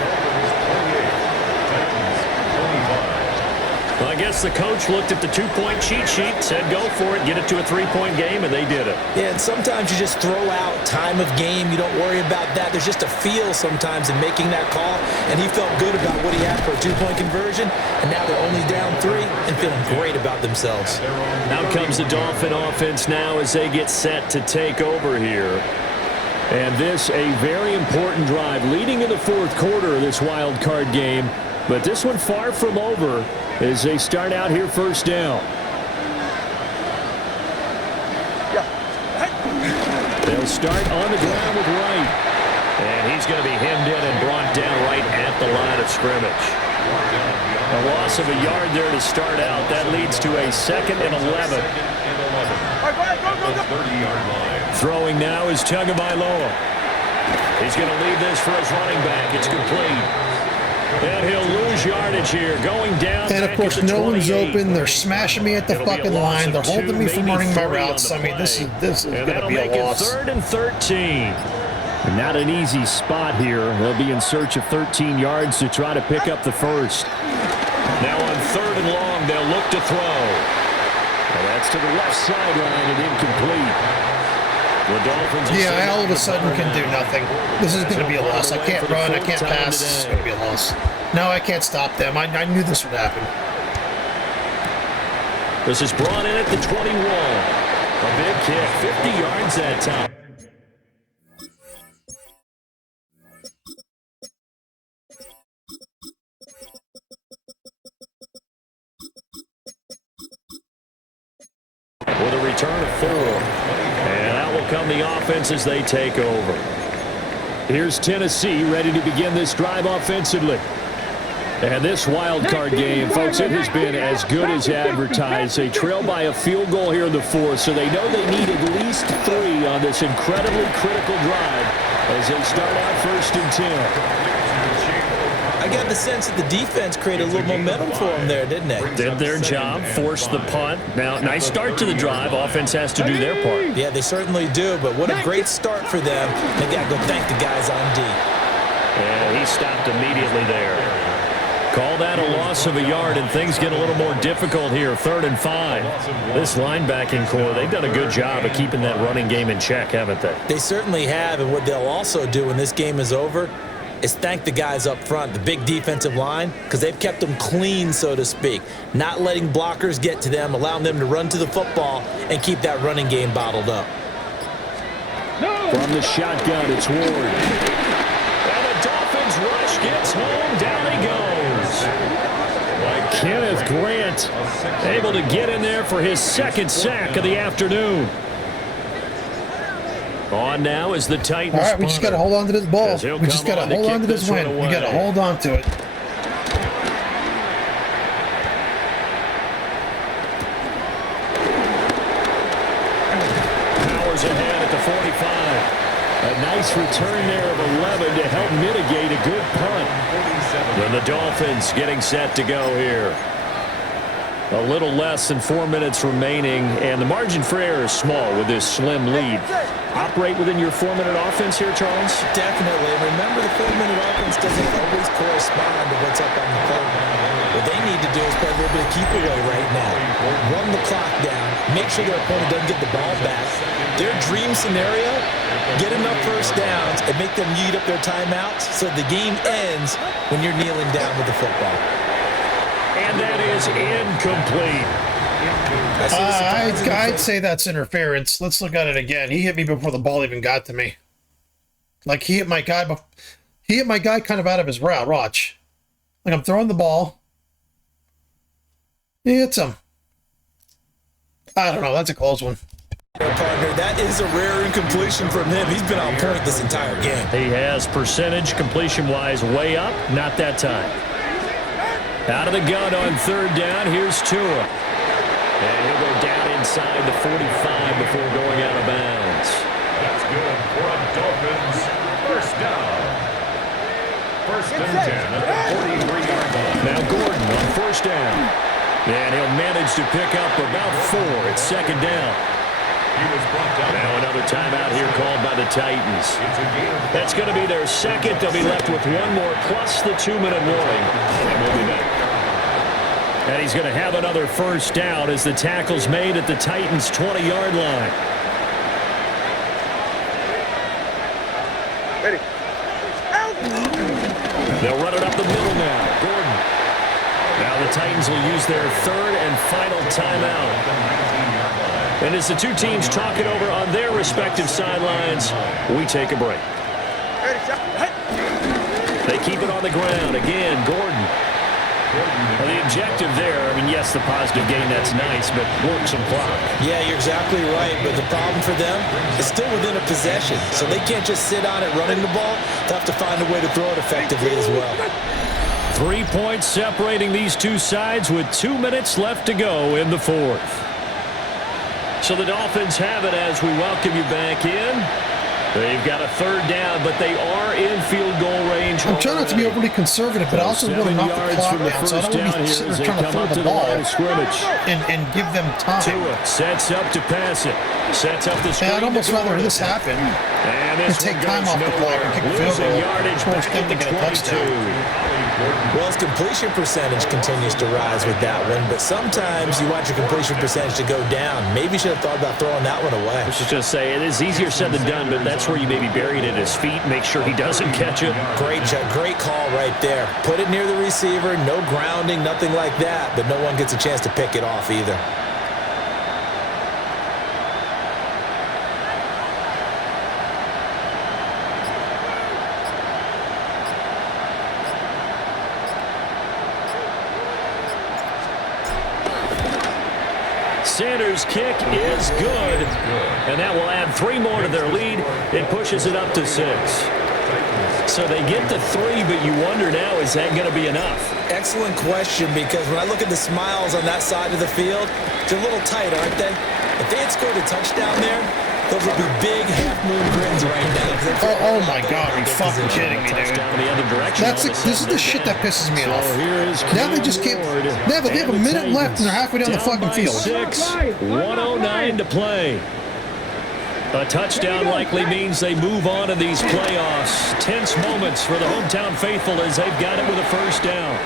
Well, I guess the coach looked at the 2-point cheat sheet, said go for it, get it to a 3-point game, and they did it. Yeah, and sometimes you just throw out time of game. You don't worry about that. There's just a feel sometimes in making that call, and he felt good about what he had for a 2-point conversion, and now they're only down 3 and feeling great about themselves. Out comes the Dolphin offense now as they get set to take over here. And this, a very important drive leading in the 4th quarter of this wild card game, but this one far from over as they start out here 1st down. They'll start on the ground with Wright. And he's going to be hemmed in and brought down right at the line of scrimmage. A loss of a yard there to start out. That leads to a 2nd and 11. Throwing now is Tagovailoa. He's going to leave this for his running back. It's complete. And he'll lose yardage here, going down. And of course, no one's open. They're smashing me at the fucking line. They're holding me from running my routes. I mean, this is going to be a loss. 3rd and 13. Not an easy spot here. They'll be in search of 13 yards to try to pick up the 1st. Now on 3rd and long, they'll look to throw. Well, that's to the left sideline and incomplete. The Dolphins. Yeah, I all of a sudden can do nothing. This is going to be a loss. I can't run. I can't pass. This is going to be a loss. No, I can't stop them. I knew this would happen. This is brought in at the 21. A big kick, 50 yards that time. With a return of 4. And out will come the offense as they take over. Here's Tennessee ready to begin this drive offensively. And this wild card game, folks, it has been as good as advertised. They trail by a field goal here in the 4th, so they know they need at least 3 on this incredibly critical drive as they start out 1st and 10. I got the sense that the defense created a little momentum for them there, didn't they? Did their job, forced the punt. Now, nice start to the drive. Offense has to do their part. Yeah, they certainly do, but what a great start for them. They got to go thank the guys on D. And he stopped immediately there. Call that a loss of a yard, and things get a little more difficult here. 3rd and 5. This linebacking core, they've done a good job of keeping that running game in check, haven't they? They certainly have, and what they'll also do when this game is over is thank the guys up front, the big defensive line, because they've kept them clean, so to speak. Not letting blockers get to them, allowing them to run to the football and keep that running game bottled up. From the shotgun, it's Ward. And the Dolphins rush gets home. Down he goes. Kenneth Grant able to get in there for his 2nd sack of the afternoon. On now is the Titans. All right, we just got to hold on to this ball. We just got to hold on to this win. We got to hold on to it. Powers ahead at the 45. A nice return there of 11 to help mitigate a good punt. And the Dolphins getting set to go here. A little less than 4 minutes remaining, and the margin for error is small with this slim lead. Operate within your 4-minute offense here, Charles? Definitely. Remember, the 4-minute offense doesn't always correspond to what's up on the field. What they need to do is play a little bit of keep away right now. Run the clock down. Make sure their opponent doesn't get the ball back. Their dream scenario, get enough first downs and make them eat up their timeouts so the game ends when you're kneeling down with the football. And that is incomplete. I'd say that's interference. Let's look at it again. He hit me before the ball even got to me. Like, he hit my guy kind of out of his route. Watch. Like, I'm throwing the ball. He hits him. I don't know. That's a close one. Partner, that is a rare incompletion from him. He's been on point this entire game. He has percentage completion-wise way up. Not that time. Out of the gun on 3rd down. Here's Tua. And he'll go down inside the 45 before going out of bounds. That's good for a Dolphins 1st down. 1st and 10 at the 43-yard line. Now Gordon on 1st down. And he'll manage to pick up about 4 at 2nd down. He was brought down. Now another timeout here called by the Titans. That's going to be their 2nd. They'll be left with 1 more plus the 2-minute warning. And we'll be back. And he's going to have another 1st down as the tackle's made at the Titans' 20-yard line. Ready. They'll run it up the middle now. Gordon. Now the Titans will use their 3rd and final timeout. And as the two teams talk it over on their respective sidelines, we take a break. They keep it on the ground. Again, Gordon. Well, the objective there, I mean, yes, the positive gain, that's nice, but work some clock. Yeah, you're exactly right, but the problem for them is still within a possession, so they can't just sit on it running the ball. They'll have to find a way to throw it effectively as well. 3 points separating these two sides with 2 minutes left to go in the 4th. So the Dolphins have it as we welcome you back in. They've got a 3rd down, but they are in field goal range. I'm trying not to be overly conservative, but I also want to knock the clock down, so I don't want to be sitting there trying to throw the ball and give them time. Tua sets up to pass it. Sets up the screen. I'd almost rather this happen and take time off the clock and kick the field goal, force them to get a touchdown. Well, his completion percentage continues to rise with that one, but sometimes you want your completion percentage to go down. Maybe you should have thought about throwing that one away. I was just say, it is easier said than done, but that's where you maybe bury it at his feet, make sure he doesn't catch it. Great call right there. Put it near the receiver, no grounding, nothing like that, but no one gets a chance to pick it off either. Sanders' kick is good, and that will add 3 more to their lead. It pushes it up to 6. So they get the 3, but you wonder now, is that going to be enough? Excellent question, because when I look at the smiles on that side of the field, they're a little tight, aren't they? If they had scored a touchdown there, Those would be big half-moon grins right now. Oh my God, are you fucking kidding me, dude? This is the shit that pisses me off. Now they just can't. They have a minute left and they're halfway down the fucking field. 1:09 to play. A touchdown likely means they move on in these playoffs. Tense moments for the hometown faithful as they've got it with a first down.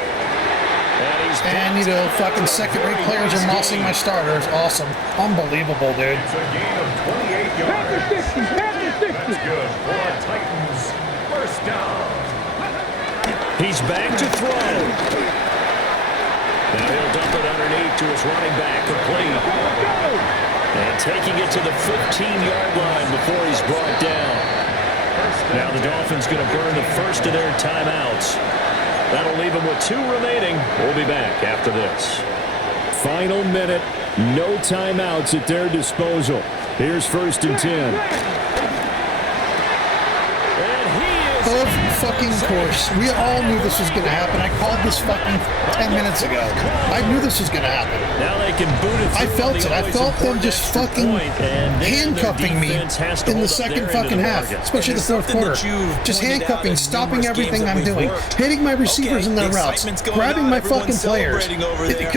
And, you know, fucking second-rate players are mossing my starters. Awesome. Unbelievable, dude. It's a gain of 28 yards. That's good for the Titans. First down. He's back to throw. Now he'll dump it underneath to his running back, complete. And taking it to the 15-yard line before he's brought down. Now the Dolphins going to burn the first of their timeouts. That'll leave them with 2 remaining. We'll be back after this. Final minute. No timeouts at their disposal. Here's 1st and 10. Of fucking course. We all knew this was going to happen. I called this fucking 10 minutes ago. I knew this was going to happen. Now they can boot it. I felt it. I felt them just fucking handcuffing me in the second fucking half, especially the fourth quarter. Just handcuffing, stopping everything I'm doing, hitting my receivers in their routes, grabbing my fucking players.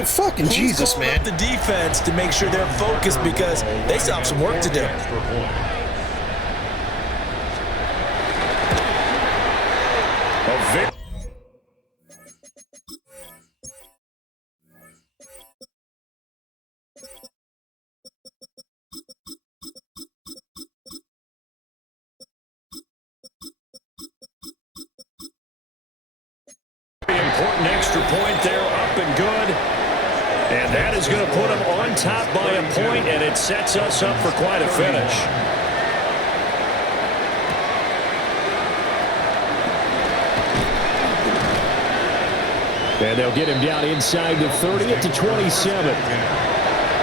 Fucking Jesus, man. The defense to make sure they're focused because they still have some work to do. Important extra point there, up and good. And that is going to put them on top by a point, and it sets us up for quite a finish. And they'll get him down inside the 30 at the 27.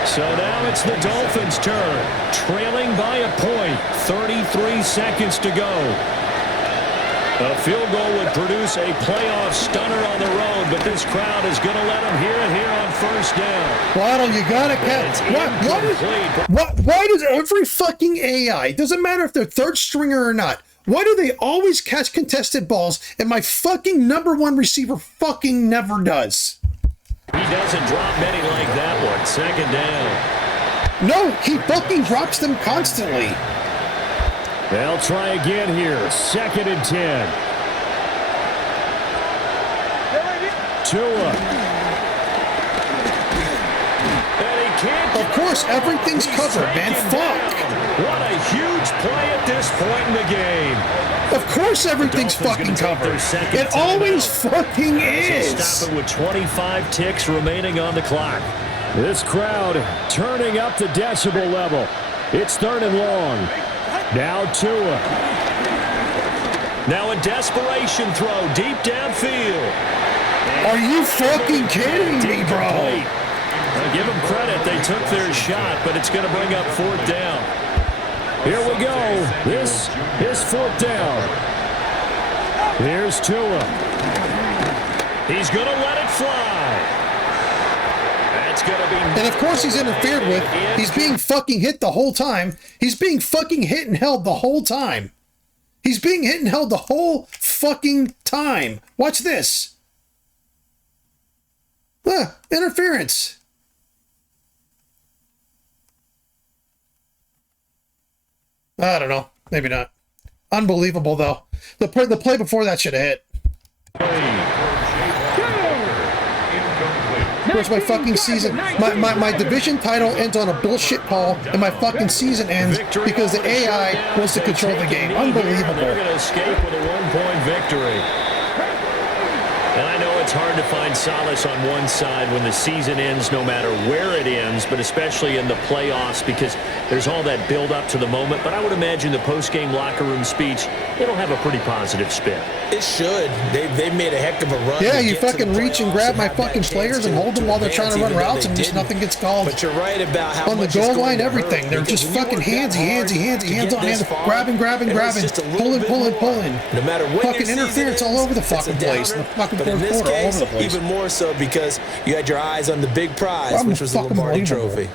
So now it's the Dolphins' turn, trailing by a point, 33 seconds to go. A field goal would produce a playoff stunner on the road, but this crowd is going to let them hear it here on first down. Waddle, you got to catch. Why does every fucking AI, it doesn't matter if they're third stringer or not, why do they always catch contested balls and my fucking #1 receiver fucking never does? He doesn't drop many like that one. Second down. No, he fucking drops them constantly. They'll try again here. 2nd and 10. Tua. And he can't. Of course, everything's covered, man. Fuck. What a huge play at this point in the game. Of course everything's fucking covered. It always fucking is. Stop it with 25 ticks remaining on the clock. This crowd turning up the decibel level. It's 3rd and long. Now Tua. Now a desperation throw deep downfield. Are you fucking kidding me, bro? I'll give them credit. They took their shot, but it's going to bring up 4th down. Here we go. This is 4th down. Here's Tua. He's going to let it fly. That's going to be... And of course he's interfered with. He's being fucking hit the whole time. He's being fucking hit and held the whole time. He's being hit and held the whole fucking time. Watch this. Interference. I don't know. Maybe not. Unbelievable, though. The play before that should have hit. Where's my fucking season? My division title ends on a bullshit call, and my fucking season ends because the AI wants to control the game. Unbelievable. They're going to escape with a 1-point victory. And I know it's hard to find solace on one side when the season ends, no matter where it ends, but especially in the playoffs, because there's all that build-up to the moment. But I would imagine the post-game locker room speech, it'll have a pretty positive spin. It should. They've made a heck of a run. Yeah, you fucking reach and grab my fucking players and hold them while they're trying to run routes, and just nothing gets called. But you're right about how on the goal line, everything. They're just fucking hands on hands, grabbing, pulling. No matter what fucking interference all over the fucking place. In the fucking fourth quarter, all over the place. Even more so because you had your eyes on the big prize, which was the Lombardi Trophy.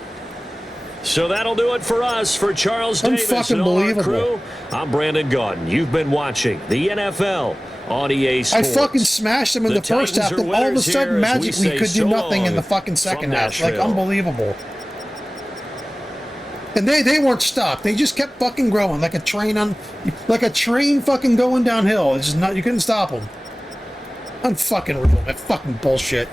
So that'll do it for us. For Charles Davis and all our crew, I'm Brandon Gaudin. You've been watching the NFL on EA Sports. I fucking smashed them in the first half, and all of a sudden, magically, could do nothing in the fucking second half. Like, unbelievable. And they weren't stopped. They just kept fucking growing like a train fucking going downhill. It's just not, you couldn't stop them. Unfucking real, man. Fucking bullshit.